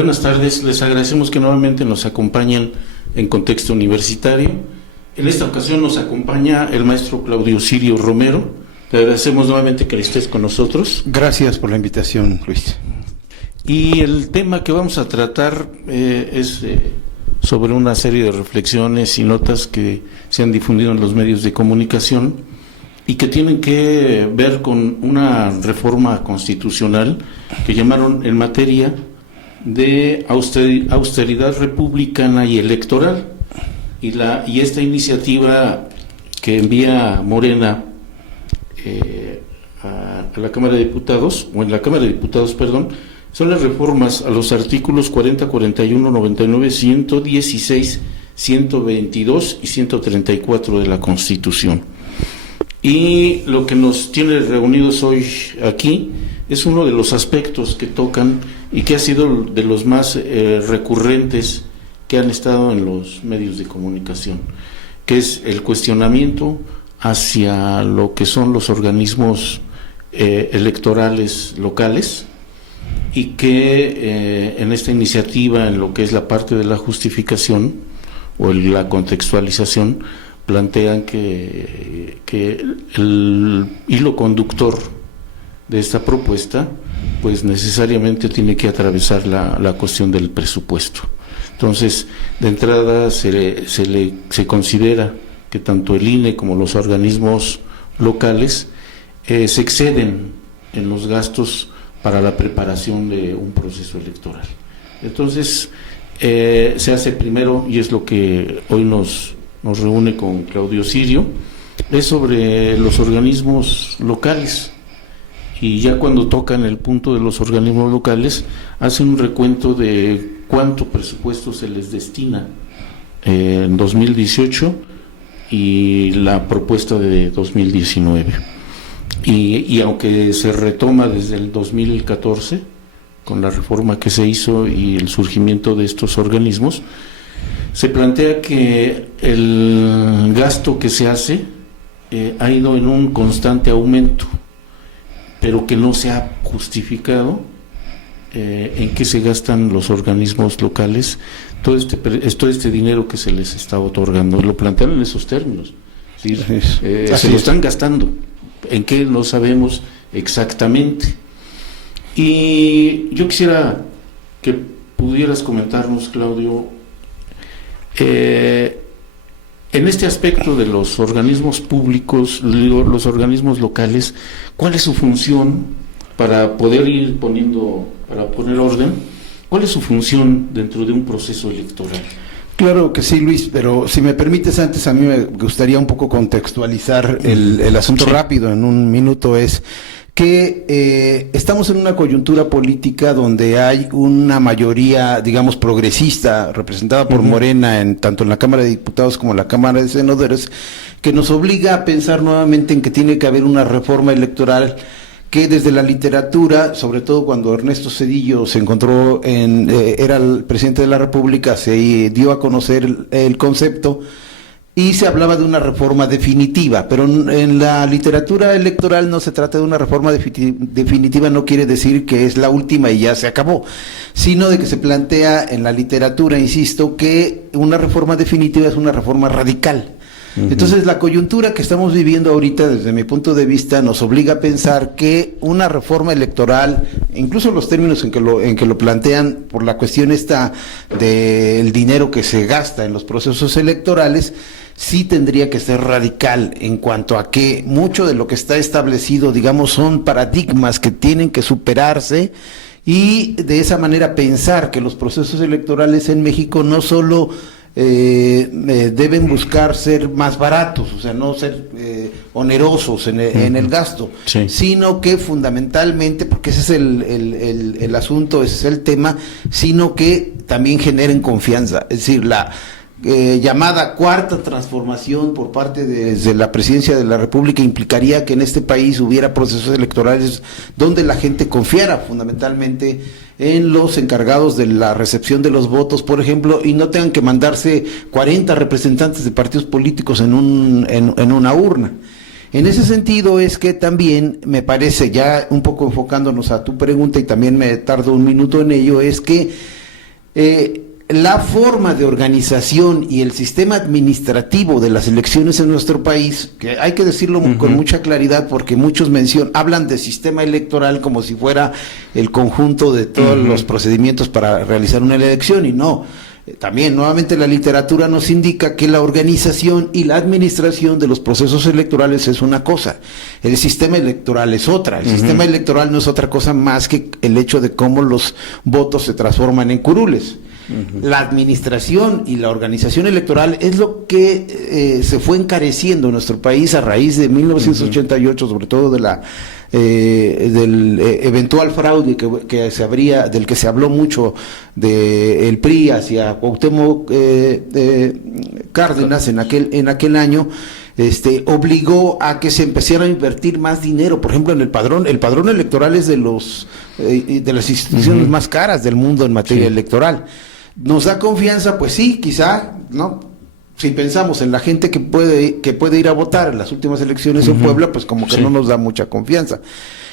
Buenas tardes, les agradecemos que nuevamente nos acompañen en Contexto Universitario. En esta ocasión nos acompaña el maestro Claudio Sirio Romero. Le agradecemos nuevamente que estés con nosotros. Gracias por la invitación, Luis. Y el tema que vamos a tratar es sobre una serie de reflexiones y notas que se han difundido en los medios de comunicación y que tienen que ver con una reforma constitucional que llamaron en materia de austeridad republicana y electoral. Y esta iniciativa que envía Morena a la Cámara de Diputados, o en la Cámara de Diputados, perdón, son las reformas a los artículos 40, 41, 99, 116, 122 y 134 de la Constitución. Y lo que nos tiene reunidos hoy aquí es uno de los aspectos que tocan y que ha sido de los más recurrentes que han estado en los medios de comunicación, que es el cuestionamiento hacia lo que son los organismos electorales locales, y que en esta iniciativa, en lo que es la parte de la justificación o la contextualización, plantean que el hilo conductor de esta propuesta pues necesariamente tiene que atravesar la cuestión del presupuesto. Entonces, de entrada se considera que tanto el INE como los organismos locales se exceden en los gastos para la preparación de un proceso electoral. Entonces, se hace primero, y es lo que hoy nos reúne con Claudio Sirio, es sobre los organismos locales. Y ya cuando tocan el punto de los organismos locales, hacen un recuento de cuánto presupuesto se les destina en 2018 y la propuesta de 2019. Y aunque se retoma desde el 2014, con la reforma que se hizo y el surgimiento de estos organismos, se plantea que el gasto que se hace ha ido en un constante aumento, pero que no se ha justificado en qué se gastan los organismos locales todo este dinero que se les está otorgando. Lo plantearon en esos términos, ¿sí? Se lo están gastando, en qué no sabemos exactamente. Y yo quisiera que pudieras comentarnos, Claudio, en este aspecto de los organismos públicos, los organismos locales, ¿cuál es su función para poder para poner orden? ¿Cuál es su función dentro de un proceso electoral? Claro que sí, Luis, pero si me permites antes, a mí me gustaría un poco contextualizar el asunto rápido, en un minuto, es que estamos en una coyuntura política donde hay una mayoría, digamos, progresista, representada por Morena, tanto en la Cámara de Diputados como en la Cámara de Senadores, que nos obliga a pensar nuevamente en que tiene que haber una reforma electoral que desde la literatura, sobre todo cuando Ernesto Zedillo se encontró era el presidente de la República, se dio a conocer el concepto y se hablaba de una reforma definitiva, pero en la literatura electoral no se trata de una reforma definitiva, no quiere decir que es la última y ya se acabó, sino de que se plantea en la literatura, insisto, que una reforma definitiva es una reforma radical. Entonces, la coyuntura que estamos viviendo ahorita, desde mi punto de vista, nos obliga a pensar que una reforma electoral, incluso los términos en que lo plantean, por la cuestión esta del dinero que se gasta en los procesos electorales, sí tendría que ser radical en cuanto a que mucho de lo que está establecido, digamos, son paradigmas que tienen que superarse, y de esa manera pensar que los procesos electorales en México no solo deben buscar ser más baratos, o sea, no ser onerosos en el gasto, sí, sino que fundamentalmente, porque ese es el asunto, ese es el tema, sino que también generen confianza, es decir, la llamada cuarta transformación por parte de la presidencia de la República implicaría que en este país hubiera procesos electorales donde la gente confiara fundamentalmente en los encargados de la recepción de los votos, por ejemplo, y no tengan que mandarse 40 representantes de partidos políticos en una urna. En ese sentido es que también me parece, ya un poco enfocándonos a tu pregunta, y también me tardo un minuto en ello, es que la forma de organización y el sistema administrativo de las elecciones en nuestro país, que hay que decirlo con mucha claridad porque muchos hablan de sistema electoral como si fuera el conjunto de todos los procedimientos para realizar una elección, y no. También, nuevamente, la literatura nos indica que la organización y la administración de los procesos electorales es una cosa, el sistema electoral es otra. El sistema electoral no es otra cosa más que el hecho de cómo los votos se transforman en curules. La administración y la organización electoral es lo que se fue encareciendo en nuestro país a raíz de 1988, sobre todo de del eventual fraude del que se habló mucho del PRI hacia Cuauhtémoc Cárdenas en aquel año. Obligó a que se empezara a invertir más dinero, por ejemplo, en el padrón. El padrón electoral es de las instituciones más caras del mundo en materia electoral. ¿Nos da confianza? Pues sí, quizá, ¿no? Si pensamos en la gente que puede ir a votar en las últimas elecciones en Puebla, pues como que no nos da mucha confianza.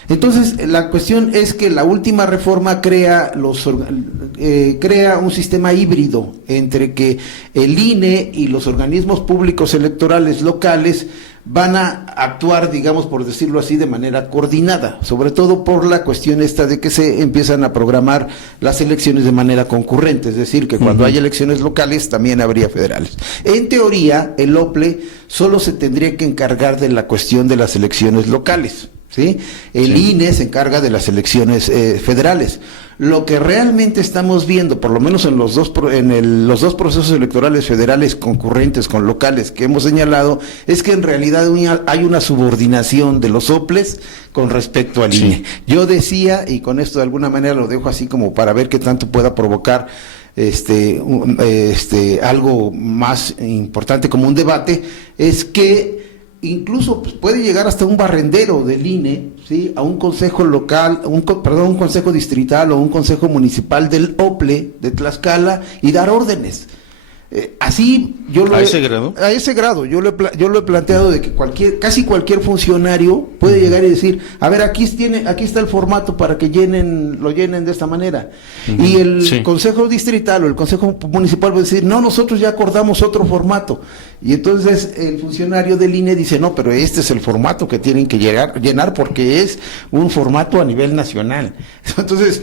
Entonces, la cuestión es que la última reforma crea un sistema híbrido entre que el INE y los organismos públicos electorales locales van a actuar, digamos, por decirlo así, de manera coordinada, sobre todo por la cuestión esta de que se empiezan a programar las elecciones de manera concurrente, es decir, que cuando haya elecciones locales también habría federales. En teoría, el OPLE solo se tendría que encargar de la cuestión de las elecciones locales, ¿sí? El INE se encarga de las elecciones federales. Lo que realmente estamos viendo, por lo menos en los dos procesos electorales federales concurrentes con locales que hemos señalado, es que en realidad hay una subordinación de los OPLES con respecto al INE. Yo decía, y con esto de alguna manera lo dejo así como para ver qué tanto pueda provocar algo más importante como un debate, es que incluso pues, puede llegar hasta un barrendero del INE, ¿sí?, a un consejo local, un consejo distrital o un consejo municipal del OPLE de Tlaxcala y dar órdenes. Así ¿A ese grado? A ese grado, yo lo he planteado de que casi cualquier funcionario puede llegar y decir, a ver, aquí está el formato para que lo llenen de esta manera. Y el consejo distrital o el consejo municipal puede decir, no, nosotros ya acordamos otro formato. Y entonces el funcionario del INE dice, no, pero este es el formato que tienen que llenar porque es un formato a nivel nacional. Entonces,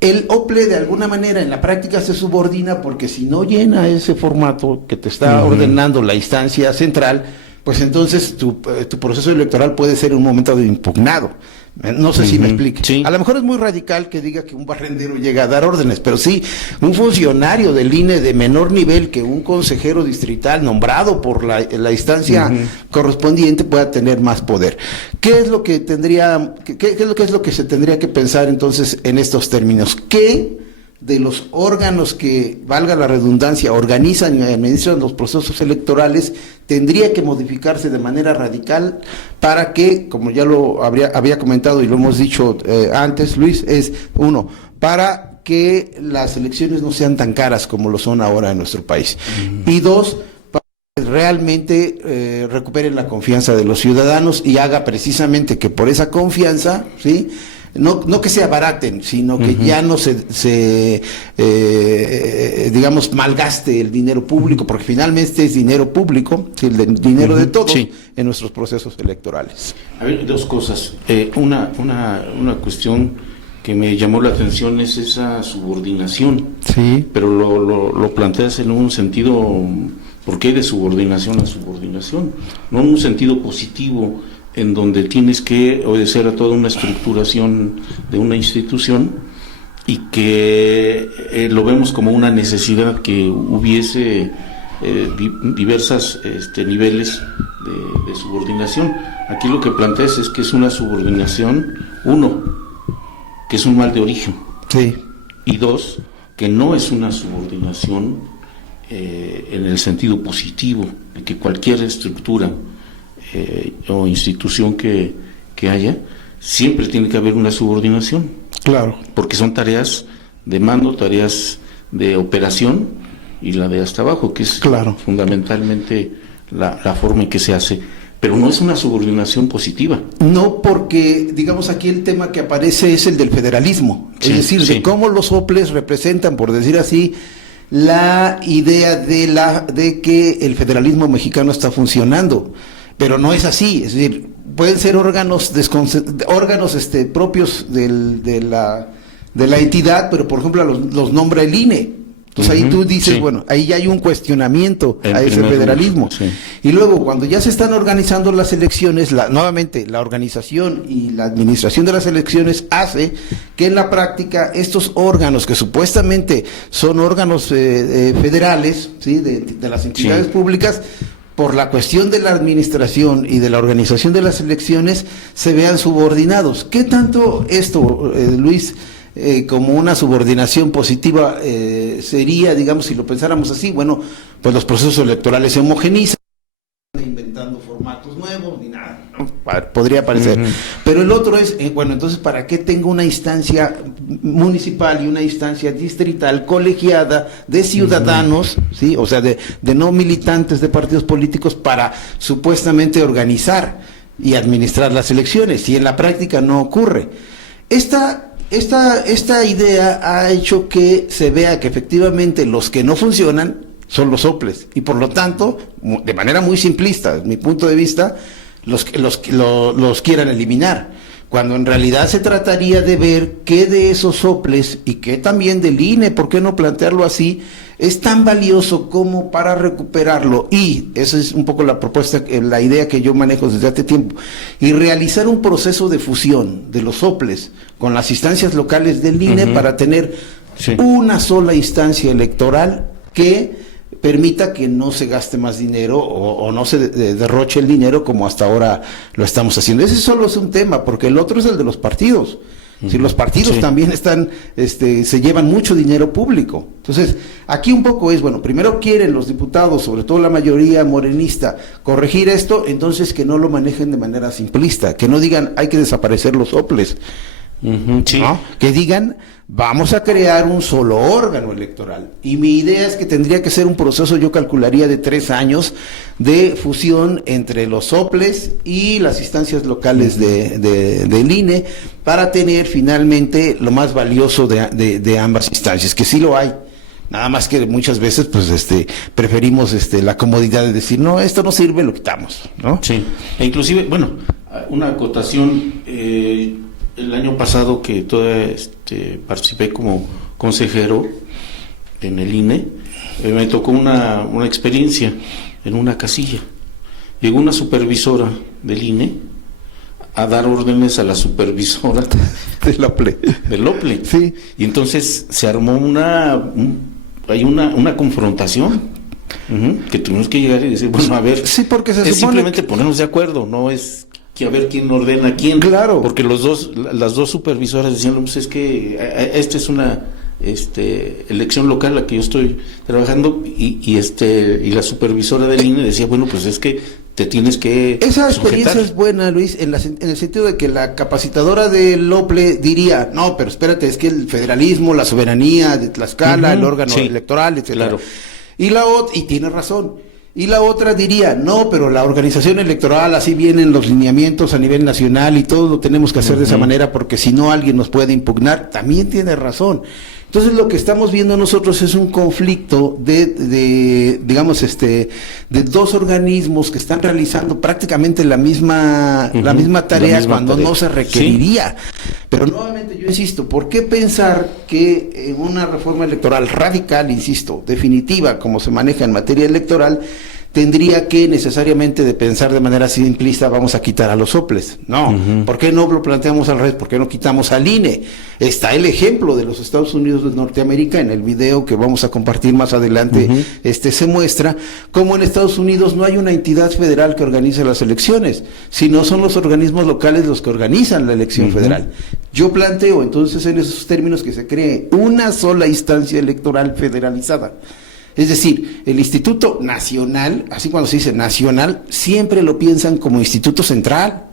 el OPLE de alguna manera en la práctica se subordina porque si no llena ese formato que te está ordenando la instancia central, pues entonces tu proceso electoral puede ser en un momento impugnado. No sé si me explique. Sí. A lo mejor es muy radical que diga que un barrendero llega a dar órdenes, pero sí, un funcionario del INE de menor nivel que un consejero distrital nombrado por la instancia correspondiente pueda tener más poder. ¿Qué es lo que se tendría que pensar entonces en estos términos? ¿Qué de los órganos que, valga la redundancia, organizan y administran los procesos electorales tendría que modificarse de manera radical para que, como ya lo había comentado y lo hemos dicho antes, Luis, para que las elecciones no sean tan caras como lo son ahora en nuestro país? Y dos, para que realmente recuperen la confianza de los ciudadanos y haga precisamente que por esa confianza, ¿sí?, no que se abaraten, sino que ya no digamos, malgaste el dinero público, porque finalmente es dinero público, el dinero de todos en nuestros procesos electorales. A ver, dos cosas. Una cuestión que me llamó la atención es esa subordinación. Sí. Pero lo planteas en un sentido, ¿por qué de subordinación a subordinación? No en un sentido positivo, en donde tienes que obedecer a toda una estructuración de una institución y que lo vemos como una necesidad que hubiese diversas niveles de subordinación. Aquí lo que planteas es que es una subordinación, que es un mal de origen, y dos, que no es una subordinación en el sentido positivo, de que cualquier estructura o institución que haya, siempre tiene que haber una subordinación. Claro. Porque son tareas de mando, tareas de operación y la de hasta abajo, que es fundamentalmente la forma en que se hace. Pero no es una subordinación positiva. No, porque, digamos, aquí el tema que aparece es el del federalismo. Sí, es decir, sí. de cómo los soples representan, por decir así, la idea de que el federalismo mexicano está funcionando. Pero no es así. Es decir, pueden ser órganos propios de la entidad, pero por ejemplo los nombra el INE. Entonces ahí tú dices, sí. bueno, ahí ya hay un cuestionamiento En a ese primer federalismo. lugar, sí. Y luego, cuando ya se están organizando las elecciones, nuevamente, la organización y la administración de las elecciones hace que en la práctica estos órganos, que supuestamente son órganos federales, ¿sí?, de las entidades Sí. públicas, por la cuestión de la administración y de la organización de las elecciones, se vean subordinados. ¿Qué tanto esto, Luis, como una subordinación positiva sería, digamos, si lo pensáramos así? Bueno, pues los procesos electorales se homogenizan, inventando formatos nuevos ni nada, ¿no? Podría parecer. Pero el otro es, bueno, entonces, ¿para qué tengo una instancia municipal y una instancia distrital colegiada de ciudadanos, ¿sí?, o sea, de no militantes de partidos políticos, para supuestamente organizar y administrar las elecciones, si en la práctica no ocurre? Esta idea ha hecho que se vea que efectivamente los que no funcionan son los soples, y por lo tanto, de manera muy simplista, desde mi punto de vista, los quieran eliminar, cuando en realidad se trataría de ver qué de esos soples, y qué también del INE, ¿por qué no plantearlo así?, es tan valioso como para recuperarlo. Y esa es un poco la propuesta, la idea que yo manejo desde hace tiempo, y realizar un proceso de fusión de los soples con las instancias locales del INE para tener una sola instancia electoral que permita que no se gaste más dinero o no se derroche el dinero como hasta ahora lo estamos haciendo. Ese solo es un tema, porque el otro es el de los partidos. Si los partidos también se llevan mucho dinero público. Entonces, aquí un poco es, bueno, primero quieren los diputados, sobre todo la mayoría morenista, corregir esto, entonces que no lo manejen de manera simplista, que no digan hay que desaparecer los soples, ¿no? Que digan vamos a crear un solo órgano electoral. Y mi idea es que tendría que ser un proceso, yo calcularía, de 3 años de fusión entre los soples y las instancias locales del INE, para tener finalmente lo más valioso de ambas instancias, que sí lo hay. Nada más que muchas veces pues preferimos la comodidad de decir, no, esto no sirve, lo quitamos, ¿no? Sí, e inclusive, bueno, una acotación, el año pasado que todavía participé como consejero en el INE, me tocó una experiencia en una casilla. Llegó una supervisora del INE a dar órdenes a la supervisora del OPLE. Del OPLE. Sí. Y entonces se armó una confrontación, que tuvimos que llegar y decir, bueno, a ver, sí, porque se es supone simplemente ponernos de acuerdo, no es que a ver quién ordena a quién. Claro. Porque las dos supervisoras decían, pues es que esta es una elección local a la que yo estoy trabajando, y la supervisora del INE decía, bueno, pues es que te tienes que esa experiencia sujetar. es buena, Luis, en el sentido de que la capacitadora del OPLE diría, no, pero espérate, es que el federalismo, la soberanía de Tlaxcala, el órgano electoral, etcétera. Claro. Y tiene razón. Y la otra diría, no, pero la organización electoral, así vienen los lineamientos a nivel nacional y todo lo tenemos que hacer de esa manera, porque si no alguien nos puede impugnar. También tiene razón. Entonces lo que estamos viendo nosotros es un conflicto de dos organismos que están realizando prácticamente la misma tarea cuando no se requeriría. Sí. Pero nuevamente yo insisto, ¿por qué pensar que una reforma electoral radical, insisto, definitiva, como se maneja en materia electoral, tendría que necesariamente de pensar de manera simplista, vamos a quitar a los soples? No, ¿por qué no lo planteamos al revés? ¿Por qué no quitamos al INE? Está el ejemplo de los Estados Unidos de Norteamérica, en el video que vamos a compartir más adelante, se muestra cómo en Estados Unidos no hay una entidad federal que organice las elecciones, sino son los organismos locales los que organizan la elección federal. Yo planteo entonces en esos términos que se cree una sola instancia electoral federalizada. Es decir, el Instituto Nacional, así cuando se dice nacional, siempre lo piensan como instituto central,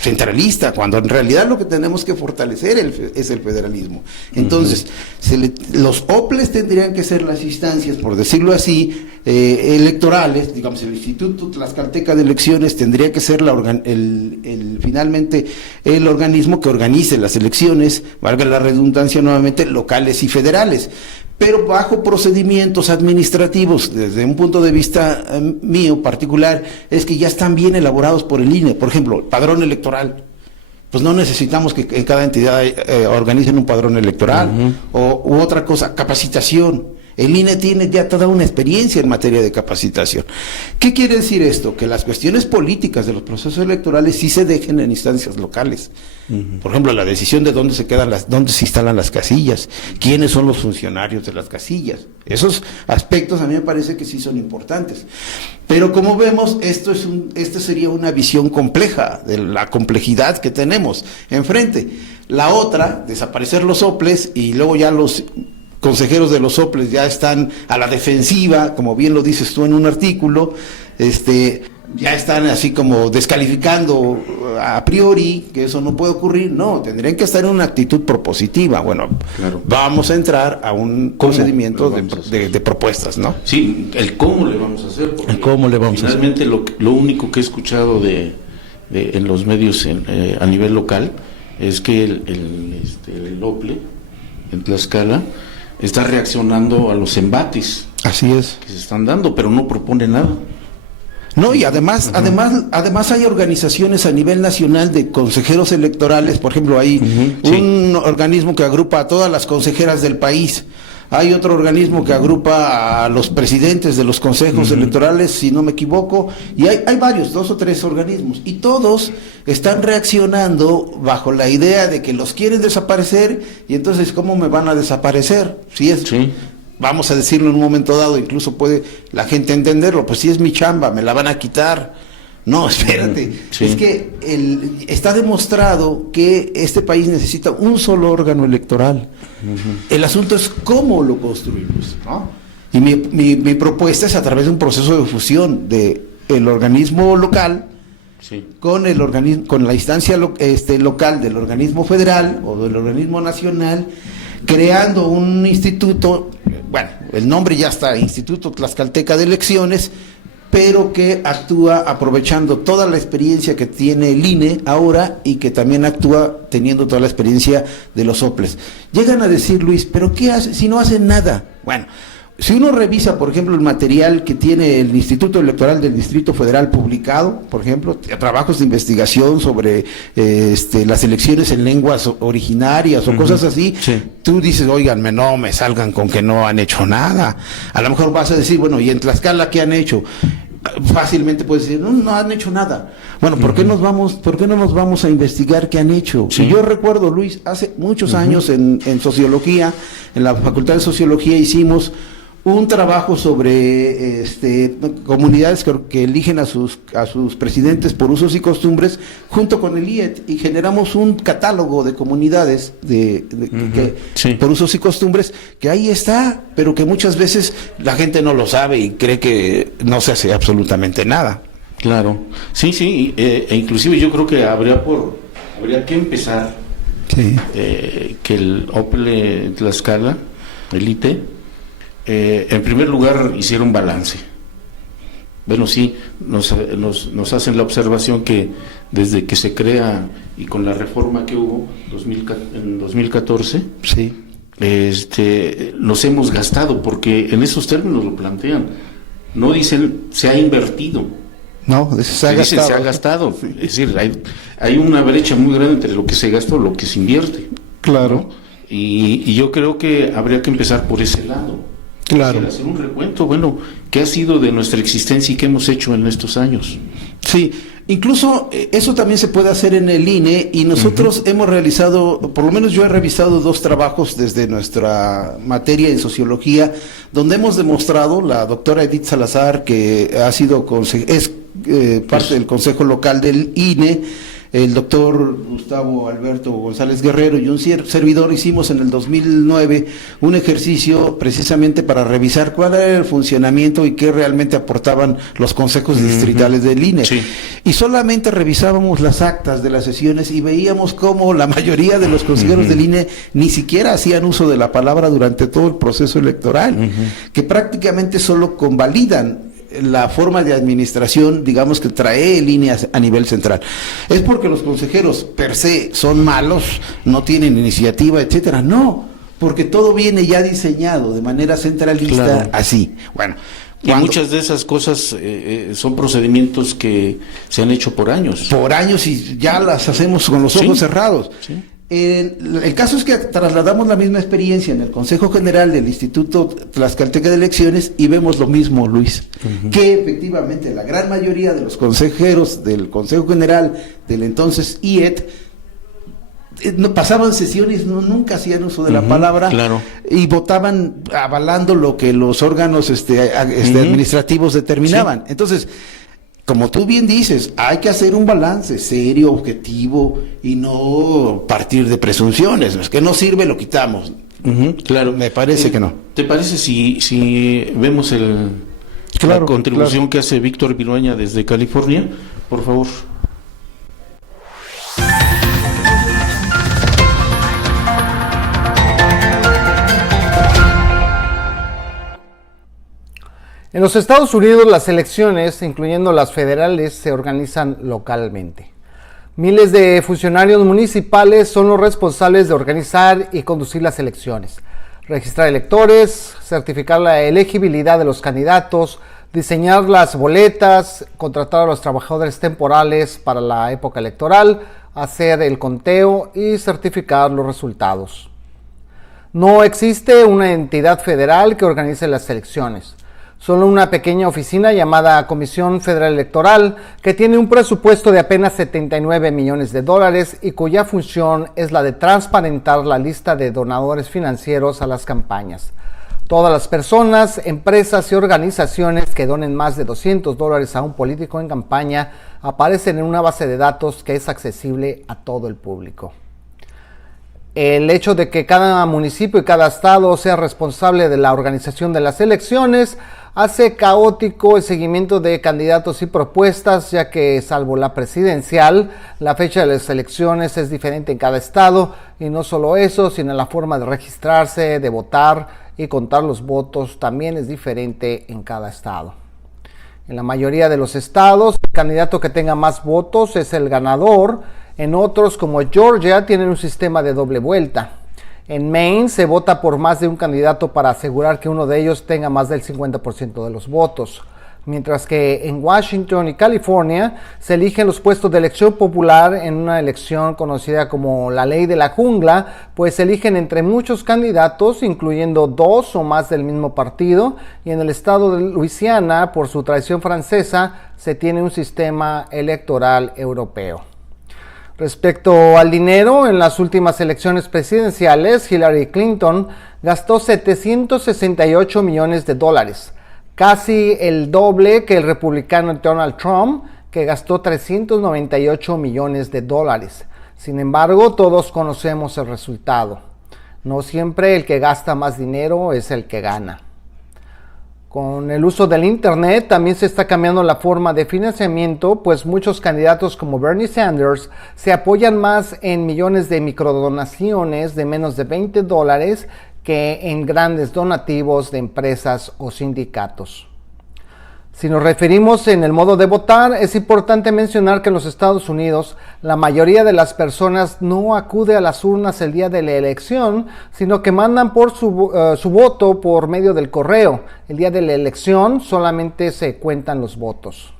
centralista, cuando en realidad lo que tenemos que fortalecer es el federalismo. Entonces, los OPLES tendrían que ser las instancias, por decirlo así, electorales. Digamos, el Instituto Tlaxcalteca de Elecciones tendría que ser finalmente el organismo que organice las elecciones, valga la redundancia nuevamente, locales y federales, pero bajo procedimientos administrativos. Desde un punto de vista mío particular, es que ya están bien elaborados por el INE. Por ejemplo, padrón electoral. Pues no necesitamos que en cada entidad organicen un padrón electoral, u otra cosa, capacitación. El INE tiene ya toda una experiencia en materia de capacitación. ¿Qué quiere decir esto? Que las cuestiones políticas de los procesos electorales sí se dejen en instancias locales. Por ejemplo, la decisión de dónde se instalan las casillas, quiénes son los funcionarios de las casillas. Esos aspectos a mí me parece que sí son importantes. Pero como vemos, esta sería una visión compleja de la complejidad que tenemos enfrente. La otra, desaparecer los OPLES, y luego ya los consejeros de los OPLES ya están a la defensiva, como bien lo dices tú en un artículo, ya están así como descalificando a priori que eso no puede ocurrir. No, tendrían que estar en una actitud propositiva. Bueno, claro, vamos a entrar a un procedimiento de propuestas, ¿no? Sí, el cómo le vamos a hacer. El cómo le vamos finalmente a hacer. Lo único que he escuchado en los medios a nivel local es que el OPLE en Tlaxcala está reaccionando a los embates. Así es. Que se están dando, pero no propone nada. No, y además hay organizaciones a nivel nacional de consejeros electorales. Por ejemplo, hay un organismo que agrupa a todas las consejeras del país. Hay otro organismo que agrupa a los presidentes de los consejos electorales, si no me equivoco, y hay varios, 2 o 3 organismos, y todos están reaccionando bajo la idea de que los quieren desaparecer, y entonces, ¿cómo me van a desaparecer? Vamos a decirlo en un momento dado, incluso puede la gente entenderlo, pues si es mi chamba, me la van a quitar. No, espérate, es que está demostrado que este país necesita un solo órgano electoral. El asunto es cómo lo construimos, ¿no? Y mi propuesta es a través de un proceso de fusión de el organismo local con la instancia local del organismo federal o del organismo nacional, creando un instituto. Bueno, el nombre ya está, Instituto Tlaxcalteca de Elecciones, pero que actúa aprovechando toda la experiencia que tiene el INE ahora y que también actúa teniendo toda la experiencia de los OPLES. Llegan a decir, Luis, ¿pero qué hace si no hacen nada? Bueno, si uno revisa, por ejemplo, el material que tiene el Instituto Electoral del Distrito Federal publicado, por ejemplo, trabajos de investigación sobre las elecciones en lenguas originarias o cosas así, tú dices, óiganme, no me salgan con que no han hecho nada. A lo mejor vas a decir, bueno, ¿y en Tlaxcala qué han hecho? Fácilmente puedes decir, no han hecho nada. Bueno, ¿por qué no nos vamos a investigar qué han hecho? Si yo recuerdo, Luis, hace muchos años en sociología, en la Facultad de Sociología hicimos un trabajo sobre comunidades que eligen a sus presidentes por usos y costumbres junto con el IET, y generamos un catálogo de comunidades por usos y costumbres que ahí está, pero que muchas veces la gente no lo sabe y cree que no se hace absolutamente nada. Claro, sí, e inclusive yo creo que habría que empezar que el OPLE Tlaxcala, el ITE, en primer lugar hicieron balance. Bueno, sí, nos hacen la observación que desde que se crea y con la reforma que hubo en 2014, nos hemos gastado, porque en esos términos lo plantean, no dicen se ha invertido. No, se ha gastado. Es decir, hay una brecha muy grande entre lo que se gasta y lo que se invierte. Claro. ¿No? Y yo creo que habría que empezar por ese lado. Claro. Hacer un recuento, bueno, ¿qué ha sido de nuestra existencia y qué hemos hecho en estos años? Sí, incluso eso también se puede hacer en el INE, y nosotros hemos realizado, por lo menos yo he revisado 2 trabajos desde nuestra materia en sociología, donde hemos demostrado, la doctora Edith Salazar, que ha sido parte del Consejo Local del INE, el doctor Gustavo Alberto González Guerrero y un servidor hicimos en el 2009 un ejercicio precisamente para revisar cuál era el funcionamiento y qué realmente aportaban los consejos distritales del INE. Sí. Y solamente revisábamos las actas de las sesiones y veíamos cómo la mayoría de los consejeros del INE ni siquiera hacían uso de la palabra durante todo el proceso electoral, que prácticamente solo convalidan la forma de administración, digamos, que trae el INE a nivel central. ¿Es porque los consejeros per se son malos, no tienen iniciativa, etcétera? No, porque todo viene ya diseñado de manera centralista, claro, así. Bueno, y muchas de esas cosas son procedimientos que se han hecho por años. Por años, y ya las hacemos con los ojos cerrados. Sí. El caso es que trasladamos la misma experiencia en el Consejo General del Instituto Tlaxcalteca de Elecciones y vemos lo mismo, Luis, que efectivamente la gran mayoría de los consejeros del Consejo General del entonces IET no pasaban sesiones, nunca hacían uso de la palabra, claro, y votaban avalando lo que los órganos administrativos determinaban. Sí. Entonces, como tú bien dices, hay que hacer un balance serio, objetivo, y no partir de presunciones. Es que no sirve, lo quitamos. Claro. Me parece que no. ¿Te parece si vemos la contribución que hace Víctor Viruaña desde California? Por favor. En los Estados Unidos, las elecciones, incluyendo las federales, se organizan localmente. Miles de funcionarios municipales son los responsables de organizar y conducir las elecciones, registrar electores, certificar la elegibilidad de los candidatos, diseñar las boletas, contratar a los trabajadores temporales para la época electoral, hacer el conteo y certificar los resultados. No existe una entidad federal que organice las elecciones. Solo una pequeña oficina llamada Comisión Federal Electoral, que tiene un presupuesto de apenas $79 millones y cuya función es la de transparentar la lista de donadores financieros a las campañas. Todas las personas, empresas y organizaciones que donen más de $200 a un político en campaña aparecen en una base de datos que es accesible a todo el público. El hecho de que cada municipio y cada estado sea responsable de la organización de las elecciones hace caótico el seguimiento de candidatos y propuestas, ya que, salvo la presidencial, la fecha de las elecciones es diferente en cada estado, y no solo eso, sino la forma de registrarse, de votar y contar los votos también es diferente en cada estado. En la mayoría de los estados, el candidato que tenga más votos es el ganador. En otros, como Georgia, tienen un sistema de doble vuelta. En Maine se vota por más de un candidato para asegurar que uno de ellos tenga más del 50% de los votos. Mientras que en Washington y California se eligen los puestos de elección popular en una elección conocida como la ley de la jungla, pues se eligen entre muchos candidatos, incluyendo 2 o más del mismo partido, y en el estado de Luisiana, por su tradición francesa, se tiene un sistema electoral europeo. Respecto al dinero, en las últimas elecciones presidenciales, Hillary Clinton gastó $768 millones, casi el doble que el republicano Donald Trump, que gastó $398 millones. Sin embargo, todos conocemos el resultado. No siempre el que gasta más dinero es el que gana. Con el uso del Internet también se está cambiando la forma de financiamiento, pues muchos candidatos como Bernie Sanders se apoyan más en millones de microdonaciones de menos de $20 que en grandes donativos de empresas o sindicatos. Si nos referimos en el modo de votar, es importante mencionar que en los Estados Unidos la mayoría de las personas no acude a las urnas el día de la elección, sino que mandan por su voto por medio del correo. El día de la elección solamente se cuentan los votos.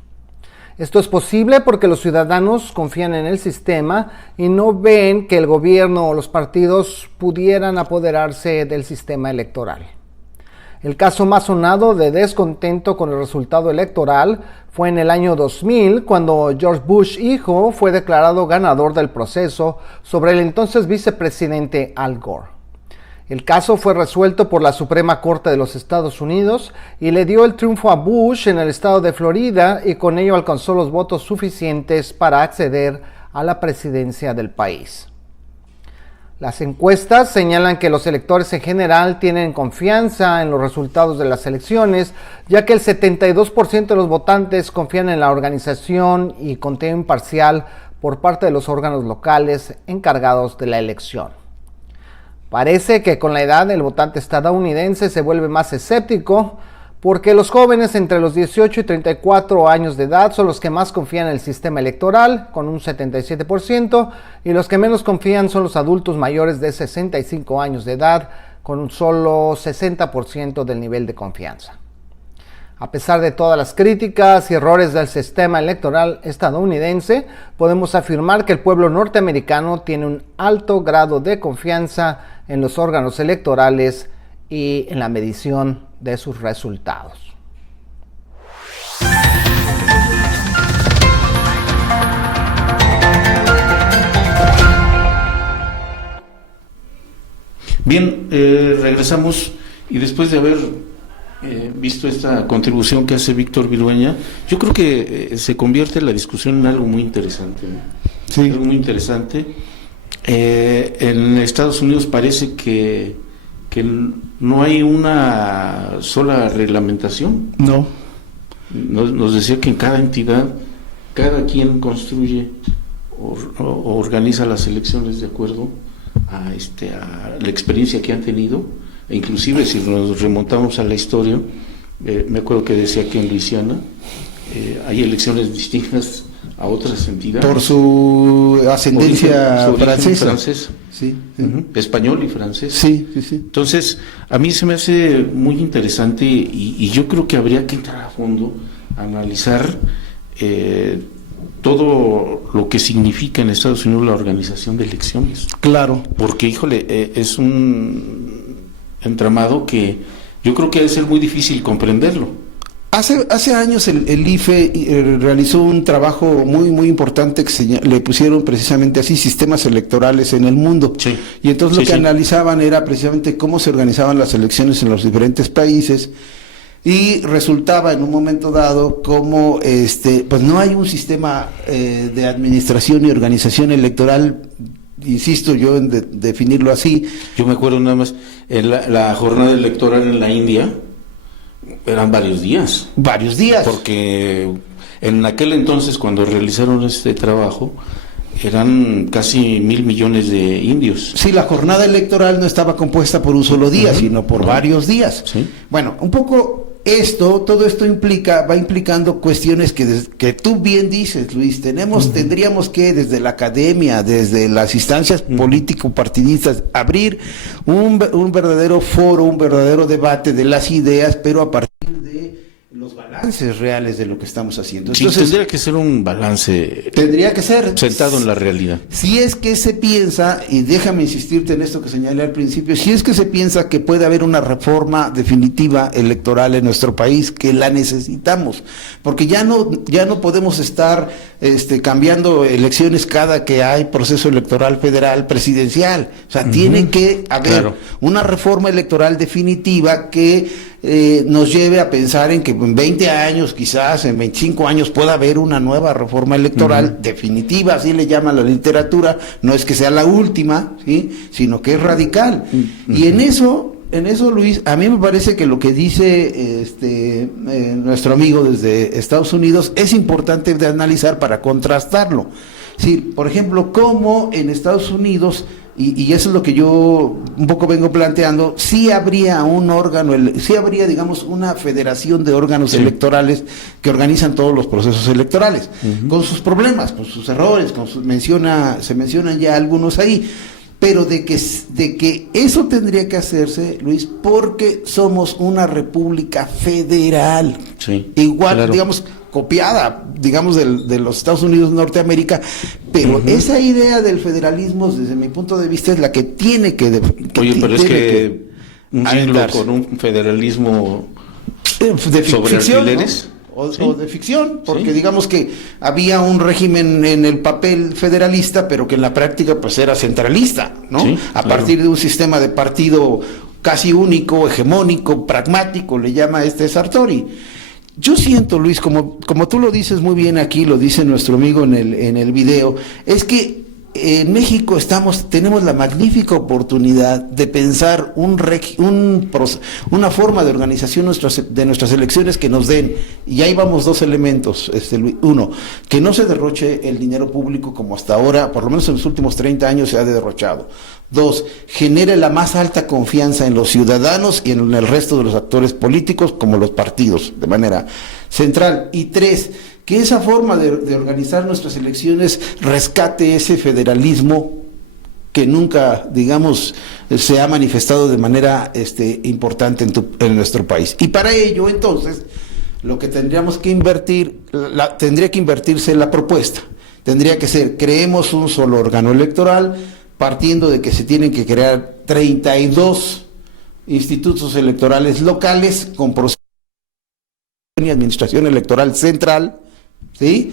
Esto es posible porque los ciudadanos confían en el sistema y no ven que el gobierno o los partidos pudieran apoderarse del sistema electoral. El caso más sonado de descontento con el resultado electoral fue en el año 2000, cuando George Bush hijo fue declarado ganador del proceso sobre el entonces vicepresidente Al Gore. El caso fue resuelto por la Suprema Corte de los Estados Unidos y le dio el triunfo a Bush en el estado de Florida, y con ello alcanzó los votos suficientes para acceder a la presidencia del país. Las encuestas señalan que los electores en general tienen confianza en los resultados de las elecciones, ya que el 72% de los votantes confían en la organización y conteo imparcial por parte de los órganos locales encargados de la elección. Parece que con la edad el votante estadounidense se vuelve más escéptico, porque los jóvenes entre los 18 y 34 años de edad son los que más confían en el sistema electoral, con un 77%, y los que menos confían son los adultos mayores de 65 años de edad, con un solo 60% del nivel de confianza. A pesar de todas las críticas y errores del sistema electoral estadounidense, podemos afirmar que el pueblo norteamericano tiene un alto grado de confianza en los órganos electorales y en la medición de sus resultados. Bien, regresamos y después de haber visto esta contribución que hace Víctor Virueña, yo creo que se convierte la discusión en algo muy interesante, ¿no? Sí. Algo muy interesante. En Estados Unidos parece que no hay una sola reglamentación. No. Nos decía que en cada entidad, cada quien construye o organiza las elecciones de acuerdo a la experiencia que han tenido, e inclusive si nos remontamos a la historia, me acuerdo que decía que en Luisiana hay elecciones distintas a otras entidades. Por su ascendencia francesa. Sí, sí. Español y francés. Sí, sí, sí. Entonces, a mí se me hace muy interesante y yo creo que habría que entrar a fondo a analizar todo lo que significa en Estados Unidos la organización de elecciones. Claro. Porque, híjole, es un entramado que yo creo que debe ser muy difícil comprenderlo. Hace años el IFE realizó un trabajo muy importante que le pusieron precisamente así, sistemas electorales en el mundo. Sí. Y entonces lo que analizaban era precisamente cómo se organizaban las elecciones en los diferentes países, y resultaba en un momento dado como pues no hay un sistema de administración y organización electoral, insisto yo en definirlo así. Yo me acuerdo nada más, en la jornada electoral en la India, eran varios días. Varios días. Porque en aquel entonces, cuando realizaron este trabajo, eran casi 1,000 millones de indios. Sí, la jornada electoral no estaba compuesta por un solo día, sino por varios días. Sí. Bueno, un poco todo esto va implicando cuestiones que tú bien dices, Luis. Tendríamos que desde la academia, desde las instancias político-partidistas, abrir un verdadero foro, un verdadero debate de las ideas, pero a partir de los balances reales de lo que estamos haciendo. Entonces, sí, tendría que ser un balance. Tendría que ser sentado en la realidad. Si es que se piensa, y déjame insistirte en esto que señalé al principio, si es que se piensa que puede haber una reforma definitiva electoral en nuestro país, que la necesitamos, porque ya no podemos estar cambiando elecciones cada que hay proceso electoral federal presidencial. O sea, tiene que haber una reforma electoral definitiva que nos lleve a pensar en que en 20 años, quizás en 25 años, pueda haber una nueva reforma electoral definitiva, así le llama la literatura. No es que sea la última, ¿sí?, sino que es radical. Y en eso, Luis, a mí me parece que lo que dice nuestro amigo desde Estados Unidos es importante de analizar para contrastarlo. Sí, por ejemplo, cómo en Estados Unidos, y eso es lo que yo un poco vengo planteando, sí habría un órgano, sí habría, digamos, una federación de órganos electorales que organizan todos los procesos electorales, con sus problemas, con sus errores, se mencionan ya algunos ahí, pero de que eso tendría que hacerse, Luis, porque somos una república federal, igual, digamos, copiada, digamos, de los Estados Unidos de Norteamérica, pero esa idea del federalismo, desde mi punto de vista, es la que tiene que unirlo con un federalismo de sobre ficción, alfileres, ¿no? O de ficción, porque digamos que había un régimen en el papel federalista, pero que en la práctica pues era centralista, ¿no? A partir de un sistema de partido casi único, hegemónico, pragmático, le llama Sartori. Yo siento, Luis, como tú lo dices muy bien aquí, lo dice nuestro amigo en el video, es que en México tenemos la magnífica oportunidad de pensar una forma de organización de nuestras elecciones que nos den, y ahí vamos dos elementos, Luis. Uno, que no se derroche el dinero público como hasta ahora, por lo menos en los últimos 30 años se ha derrochado. Dos, genere la más alta confianza en los ciudadanos y en el resto de los actores políticos, como los partidos, de manera central. Y tres, que esa forma de organizar nuestras elecciones rescate ese federalismo que nunca, digamos, se ha manifestado de manera importante en nuestro país. Y para ello, entonces, lo que tendríamos que tendría que invertirse la propuesta. Tendría que ser, creemos un solo órgano electoral, partiendo de que se tienen que crear 32 institutos electorales locales con proceso y administración electoral central, ¿sí?,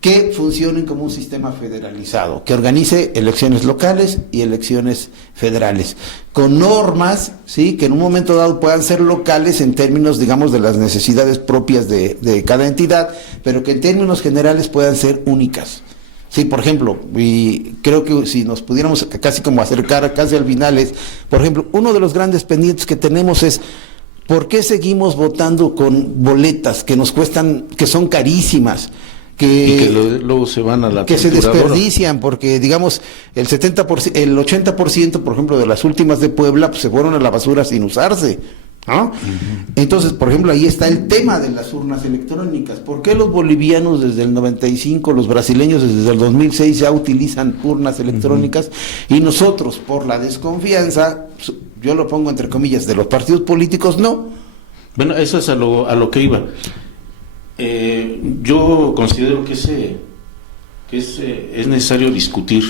que funcionen como un sistema federalizado, que organice elecciones locales y elecciones federales, con normas, ¿sí?, que en un momento dado puedan ser locales en términos, digamos, de las necesidades propias de cada entidad, pero que en términos generales puedan ser únicas. Sí, por ejemplo, y creo que si nos pudiéramos casi como acercar casi al final es, por ejemplo, uno de los grandes pendientes que tenemos es, ¿por qué seguimos votando con boletas que nos cuestan, que son carísimas? Y que luego se van a la que se trituradora. desperdician, porque digamos el 80%, por ejemplo, de las últimas de Puebla, pues se fueron a la basura sin usarse, ¿no? Entonces, por ejemplo, ahí está el tema de las urnas electrónicas. ¿Por qué los bolivianos desde el 95, los brasileños desde el 2006 ya utilizan urnas electrónicas y nosotros, por la desconfianza, yo lo pongo entre comillas, de los partidos políticos, no? Bueno, eso es a lo que iba. Yo considero que es necesario discutir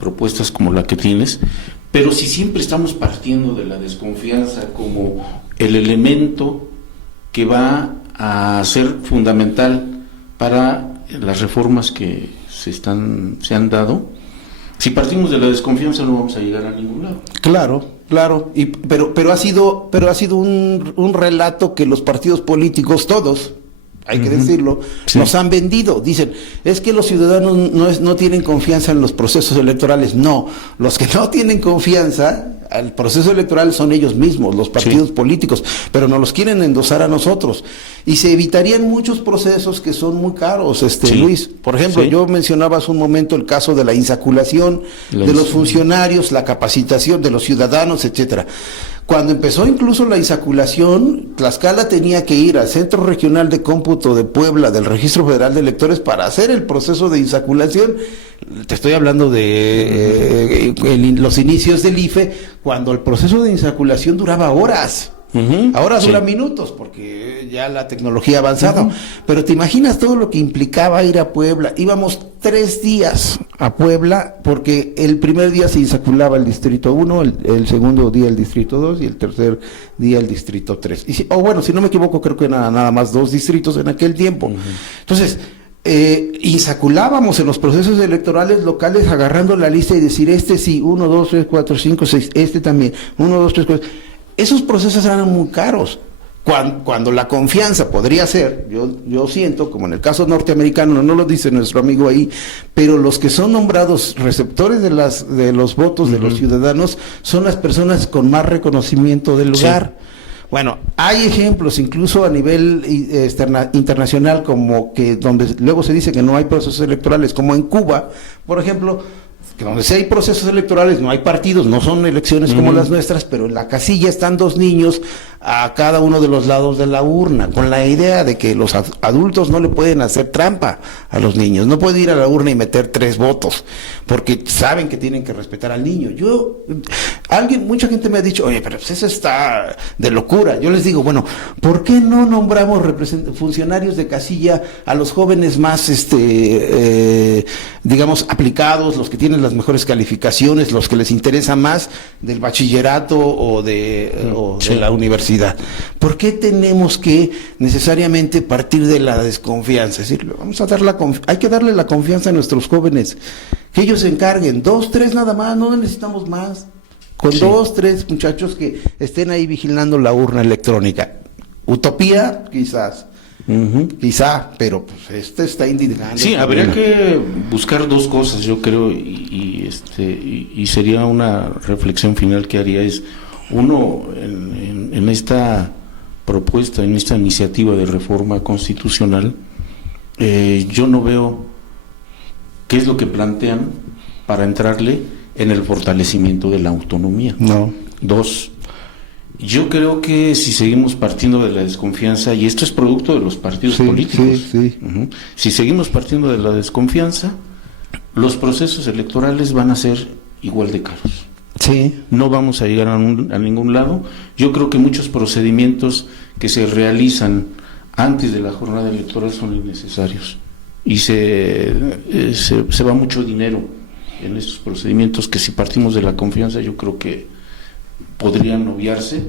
propuestas como la que tienes, pero si siempre estamos partiendo de la desconfianza como el elemento que va a ser fundamental para las reformas que se han dado, si partimos de la desconfianza no vamos a llegar a ningún lado. Claro, pero ha sido un relato que los partidos políticos, todos, hay que decirlo, sí, nos han vendido. Dicen, es que los ciudadanos no tienen confianza en los procesos electorales. No, los que no tienen confianza al proceso electoral son ellos mismos, los partidos políticos, pero nos los quieren endosar a nosotros. Y se evitarían muchos procesos que son muy caros, Luis. Por ejemplo, yo mencionaba hace un momento el caso de la insaculación de los funcionarios, la capacitación de los ciudadanos, etcétera. Cuando empezó incluso la insaculación, Tlaxcala tenía que ir al Centro Regional de Cómputo de Puebla del Registro Federal de Electores para hacer el proceso de insaculación. Te estoy hablando de los inicios del IFE, cuando el proceso de insaculación duraba horas. Ahora dura minutos porque ya la tecnología ha avanzado, pero te imaginas todo lo que implicaba ir a Puebla. Íbamos 3 días a Puebla porque el primer día se insaculaba el distrito 1, el segundo día el distrito 2 y el tercer día el distrito 3. Si no me equivoco, creo que eran nada más 2 distritos en aquel tiempo. Entonces, insaculábamos en los procesos electorales locales agarrando la lista y decir, este sí, 1, 2, 3, 4, 5, 6, este también, 1, 2, 3, 4... Esos procesos eran muy caros. Cuando la confianza podría ser, yo siento, como en el caso norteamericano, no lo dice nuestro amigo ahí, pero los que son nombrados receptores de los votos de los ciudadanos son las personas con más reconocimiento del lugar. Sí. Bueno, hay ejemplos incluso a nivel internacional, como que donde luego se dice que no hay procesos electorales, como en Cuba, por ejemplo, que donde sí hay procesos electorales, no hay partidos, no son elecciones como las nuestras, pero en la casilla están 2 niños a cada uno de los lados de la urna, con la idea de que los adultos no le pueden hacer trampa a los niños, no pueden ir a la urna y meter 3 votos, porque saben que tienen que respetar al niño. Mucha gente me ha dicho, oye, pero pues eso está de locura. Yo les digo, bueno, ¿por qué no nombramos funcionarios de casilla a los jóvenes más, digamos, aplicados, los que tienen las mejores calificaciones, los que les interesa más del bachillerato o de la universidad? ¿Por qué tenemos que necesariamente partir de la desconfianza? Es decir, hay que darle la confianza a nuestros jóvenes, que ellos se encarguen, 2, 3 nada más, no necesitamos más. Con 2, 3 muchachos que estén ahí vigilando la urna electrónica. Utopía, quizás. Quizá, pero pues este está indignando. Sí, habría que buscar dos cosas, yo creo, y sería una reflexión final que haría es, uno, en esta propuesta, en esta iniciativa de reforma constitucional, yo no veo qué es lo que plantean para entrarle en el fortalecimiento de la autonomía. No. Dos, yo creo que si seguimos partiendo de la desconfianza, y esto es producto de los partidos políticos, si seguimos partiendo de la desconfianza, los procesos electorales van a ser igual de caros. Sí. No vamos a llegar a ningún lado. Yo creo que muchos procedimientos que se realizan antes de la jornada electoral son innecesarios, y se va mucho dinero en estos procedimientos que, si partimos de la confianza, yo creo que podrían obviarse,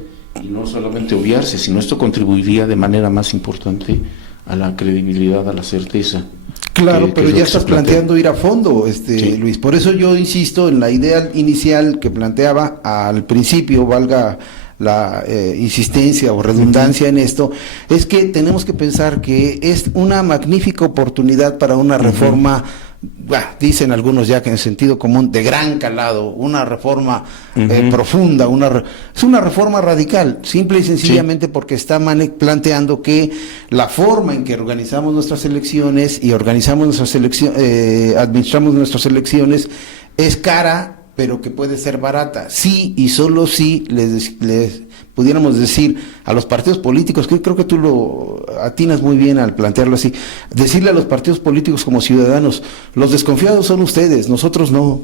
y no solamente obviarse, sino esto contribuiría de manera más importante a la credibilidad, a la certeza. Claro, pero ya que estás planteando ir a fondo, Sí. Luis. Por eso yo insisto en la idea inicial que planteaba al principio, valga la insistencia o redundancia en esto, es que tenemos que pensar que es una magnífica oportunidad para una reforma, dicen algunos ya que en sentido común, de gran calado, una reforma profunda, es una reforma radical, simple y sencillamente porque está planteando que la forma en que organizamos nuestras elecciones y administramos nuestras elecciones es cara, pero que puede ser barata. Sí y solo sí les pudiéramos decir a los partidos políticos, que creo que tú lo atinas muy bien al plantearlo así, decirle a los partidos políticos como ciudadanos, los desconfiados son ustedes, nosotros no.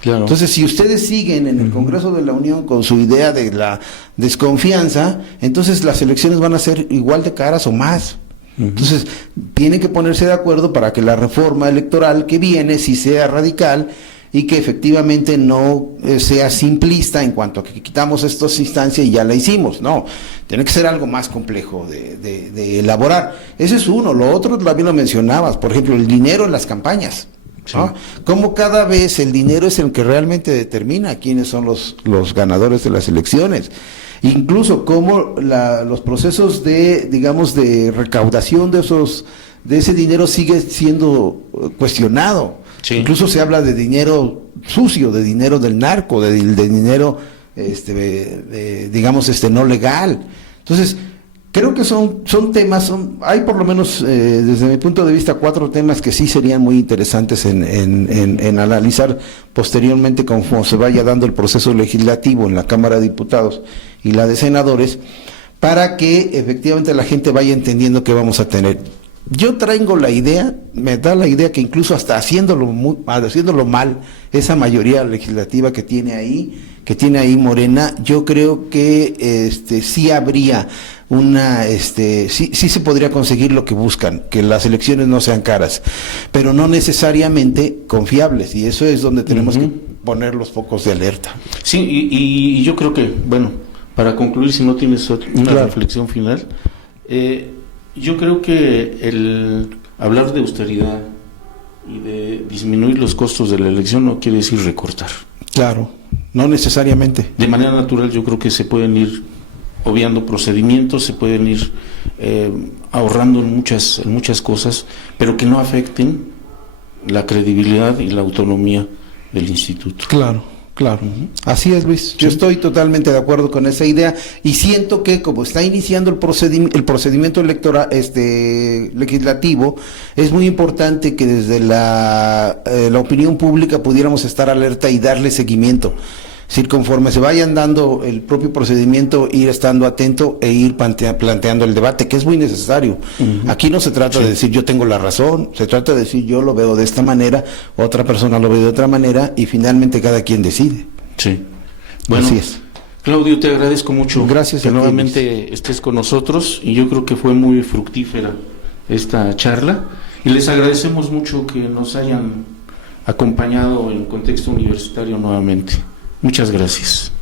Claro. Entonces, si ustedes siguen en el Congreso de la Unión con su idea de la desconfianza, entonces las elecciones van a ser igual de caras o más. Entonces, tienen que ponerse de acuerdo para que la reforma electoral que viene sí sea radical y que efectivamente no sea simplista en cuanto a que quitamos estas instancias y ya la hicimos. No, tiene que ser algo más complejo de elaborar. Ese es uno. Lo otro también lo mencionabas, por ejemplo, el dinero en las campañas. ¿No? Cómo cada vez el dinero es el que realmente determina quiénes son los ganadores de las elecciones. Incluso cómo los procesos de recaudación de ese dinero sigue siendo cuestionado. Sí. Incluso se habla de dinero sucio, de dinero del narco, de dinero no legal. Entonces, creo que son temas, hay por lo menos desde mi punto de vista 4 temas que sí serían muy interesantes en analizar posteriormente conforme se vaya dando el proceso legislativo en la Cámara de Diputados y la de Senadores, para que efectivamente la gente vaya entendiendo qué vamos a tener. Yo traigo la idea, me da la idea que incluso hasta haciéndolo mal, esa mayoría legislativa que tiene ahí Morena, yo creo que sí habría sí se podría conseguir lo que buscan, que las elecciones no sean caras, pero no necesariamente confiables, y eso es donde tenemos que poner los focos de alerta. Sí, y yo creo que, bueno, para concluir, si no tienes una reflexión final, yo creo que el hablar de austeridad y de disminuir los costos de la elección no quiere decir recortar. Claro, no necesariamente. De manera natural yo creo que se pueden ir obviando procedimientos, se pueden ir ahorrando en muchas cosas, pero que no afecten la credibilidad y la autonomía del instituto. Claro. Así es, Luis. Yo estoy totalmente de acuerdo con esa idea y siento que como está iniciando el procedimiento electoral, legislativo, es muy importante que desde la opinión pública pudiéramos estar alerta y darle seguimiento. Es decir, conforme se vayan dando el propio procedimiento, ir estando atento e ir planteando el debate, que es muy necesario. Aquí no se trata de decir yo tengo la razón, se trata de decir yo lo veo de esta manera, otra persona lo ve de otra manera y finalmente cada quien decide. Sí. Bueno, así es. Claudio, te agradezco mucho. Gracias que nuevamente estés con nosotros y yo creo que fue muy fructífera esta charla y les agradecemos mucho que nos hayan acompañado en contexto universitario nuevamente. Muchas gracias.